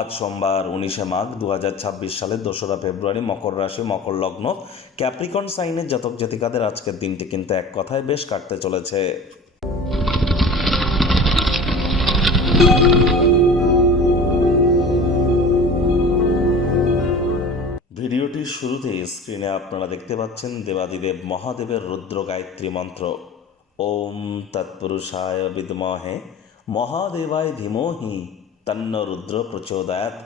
আজ সোমবার 19শে মাঘ 2026 সালের 2রা ফেব্রুয়ারি, মকর রাশি, মকর লগ্ন, ক্যাপ্রিকন সাইনের জাতক জাতিকাদের আজকের দিনটি কিন্তু এক কথায় বেশ কাটতে চলেছে। ভিডিওটির শুরুতে স্ক্রিনে আপনারা দেখতে পাচ্ছেন দেবাদিদেব মহাদেবের রুদ্র গায়ত্রী মন্ত্র। ওম তৎপুরুষায় বিদ্মহে মহাদেবায় ধীমহি তন্ন রুদ্র প্রচোদয়াৎ।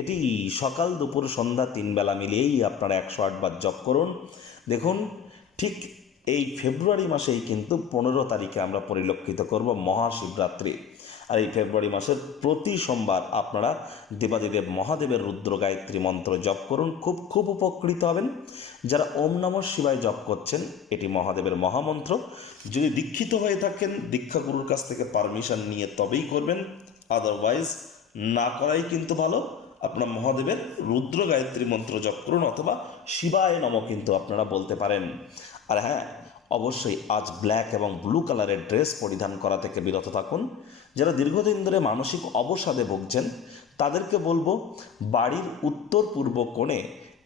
এটি সকাল দুপুর সন্ধ্যা 3 বেলা মিলিয়েই আপনারা 108 বার জপ করুন। দেখুন, ঠিক এই ফেব্রুয়ারি মাসেই কিন্তু 15 তারিখে আমরা পরিলক্ষিত করব মহাশিবরাত্রি। আর এই ফেব্রুয়ারি মাসের প্রতি সোমবার আপনারা দেবাদিদেব মহাদেবের রুদ্র গায়ত্রী মন্ত্র জপ করুন, খুব উপকৃত হবেন। যারা ওম নমঃ শিবায় জপ করছেন, এটি মহাদেবের মহামন্ত্র। যদি দীক্ষিত হয়ে থাকেন, দীক্ষাগুরুর কাছ থেকে পারমিশন নিয়ে তবেই করবেন, আদারওয়াইজ না করাই কিন্তু ভালো। আপনার মহাদেবের রুদ্র গায়ত্রী মন্ত্র জপ করুন, অথবা শিবায় নমঃ কিন্তু আপনারা বলতে পারেন। আর হ্যাঁ, অবশ্যই আজ ব্ল্যাক এবং ব্লু কালারের ড্রেস পরিধান করা থেকে বিরত থাকুন। যারা দীর্ঘদিন ধরে মানসিক অবসাদে ভুগছেন, তাদেরকে বলবো বাড়ির উত্তর পূর্ব কোণে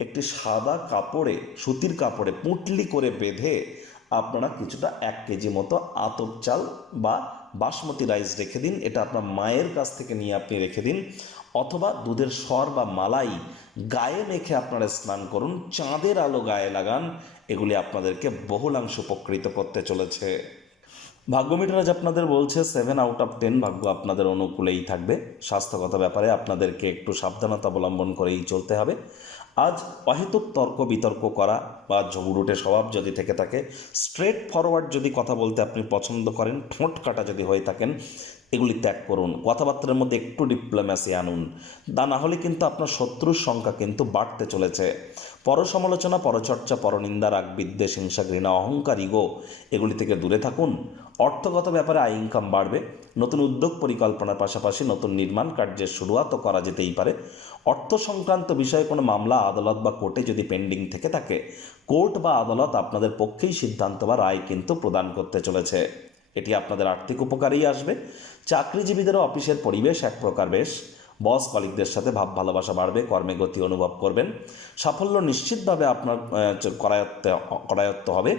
একটি সাদা কাপড়ে, সুতির কাপড়ে পুঁটলি করে বেঁধে আপনারা কিছুটা 1 কেজি মতো আতপ চাল বা বাসমতি রাইস রেখে দিন। এটা আপনার মায়ের কাছ থেকে নিয়ে আপনি রেখে দিন, অথবা দুধের সর বা মালাই গায়ে মেখে আপনারা স্নান করুন, চাঁদের আলো গায়ে লাগান। এগুলি আপনাদেরকে বহুলাংশ উপকৃত করতে চলেছে। ভাগ্য মিটার আজ আপনাদের বলছে 7 আউট অফ 10 ভাগ্য আপনাদের অনুকূলেই থাকবে। স্বাস্থ্যগত ব্যাপারে আপনাদেরকে একটু সাবধানতা অবলম্বন করেই চলতে হবে। আজ অহেতুক তর্ক বিতর্ক করা বা ঝগড়ুটে স্বভাব যদি থেকে থাকে, স্ট্রেট ফরওয়ার্ড যদি কথা বলতে আপনি পছন্দ করেন, ঠোঁট কাটা যদি হয়ে থাকেন, এগুলি ত্যাগ করুন। কথাবার্তার মধ্যে একটু ডিপ্লোম্যাসি আনুন, তা না হলে কিন্তু আপনার শত্রুর সংখ্যা কিন্তু বাড়তে চলেছে। পরসমালোচনা, পরচর্চা, পরনিন্দা, রাগ, বিদ্বেষ, হিংসা, ঘৃণা, অহংকার, ইগো এগুলি থেকে দূরে থাকুন। অর্থগত ব্যাপারে আয় ইনকাম বাড়বে। নতুন উদ্যোগ পরিকল্পনার পাশাপাশি নতুন নির্মাণ কার্যের শুরুয়াতও করা যেতেই পারে। অর্থ সংক্রান্ত বিষয়ে কোনো মামলা, আদালত বা কোর্টে যদি পেন্ডিং থেকে থাকে, কোর্ট বা আদালত আপনাদের পক্ষেই সিদ্ধান্ত বা রায় কিন্তু প্রদান করতে চলেছে। এটি আপনাদের আর্থিক উপকারেই আসবে। চাকরিজীবীদেরও অফিসের পরিবেশ এক প্রকার বেশ। বস কলিগদের সাথে ভাব ভালোবাসা বাড়বে, কর্মে গতি অনুভব করবেন। সাফল্য নিশ্চিতভাবে আপনার করায়ত্ত হবে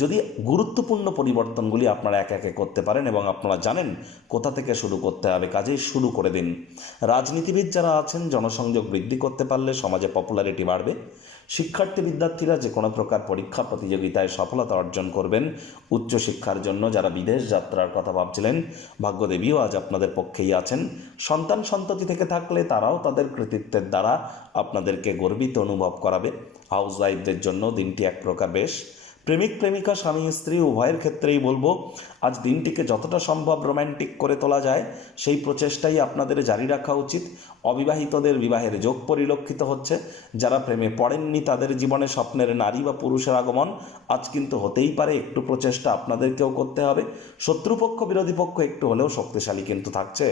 যদি গুরুত্বপূর্ণ পরিবর্তনগুলি আপনারা একে একে করতে পারেন এবং আপনারা জানেন কোথা থেকে শুরু করতে হবে। কাজেই শুরু করে দিন। রাজনীতিবিদ যারা আছেন, জনসংযোগ বৃদ্ধি করতে পারলে সমাজে পপুলারিটি বাড়বে। শিক্ষার্থী বিদ্যার্থীরা যে কোনো প্রকার পরীক্ষা প্রতিযোগিতায় সফলতা অর্জন করবেন। উচ্চশিক্ষার জন্য যারা বিদেশ যাত্রার কথা ভাবছিলেন, ভাগ্যদেবীও আজ আপনাদের পক্ষেই আছেন। সন্তান সন্ততি থেকে থাকলে তারাও তাদের কৃতিত্বের দ্বারা আপনাদেরকে গর্বিত অনুভব করাবে। হাউস ওয়াইফদের জন্য দিনটি এক প্রকার বেশ। প্রেমিক প্রেমিকা, স্বামী স্ত্রী উভয়ের ক্ষেত্রেই বলবো আজ দিনটিকে যতটা সম্ভব রোম্যান্টিক করে তোলা যায় সেই প্রচেষ্টাই আপনাদের জারি রাখা উচিত। অবিবাহিতদের বিবাহের যোগ পরিলক্ষিত হচ্ছে। যারা প্রেমে পড়েননি তাদের জীবনে স্বপ্নের নারী বা পুরুষের আগমন আজ কিন্তু হতেই পারে। একটু প্রচেষ্টা আপনাদেরকেও করতে হবে। শত্রুপক্ষ বিরোধী পক্ষ একটু হলেও শক্তিশালী কিন্তু থাকছে।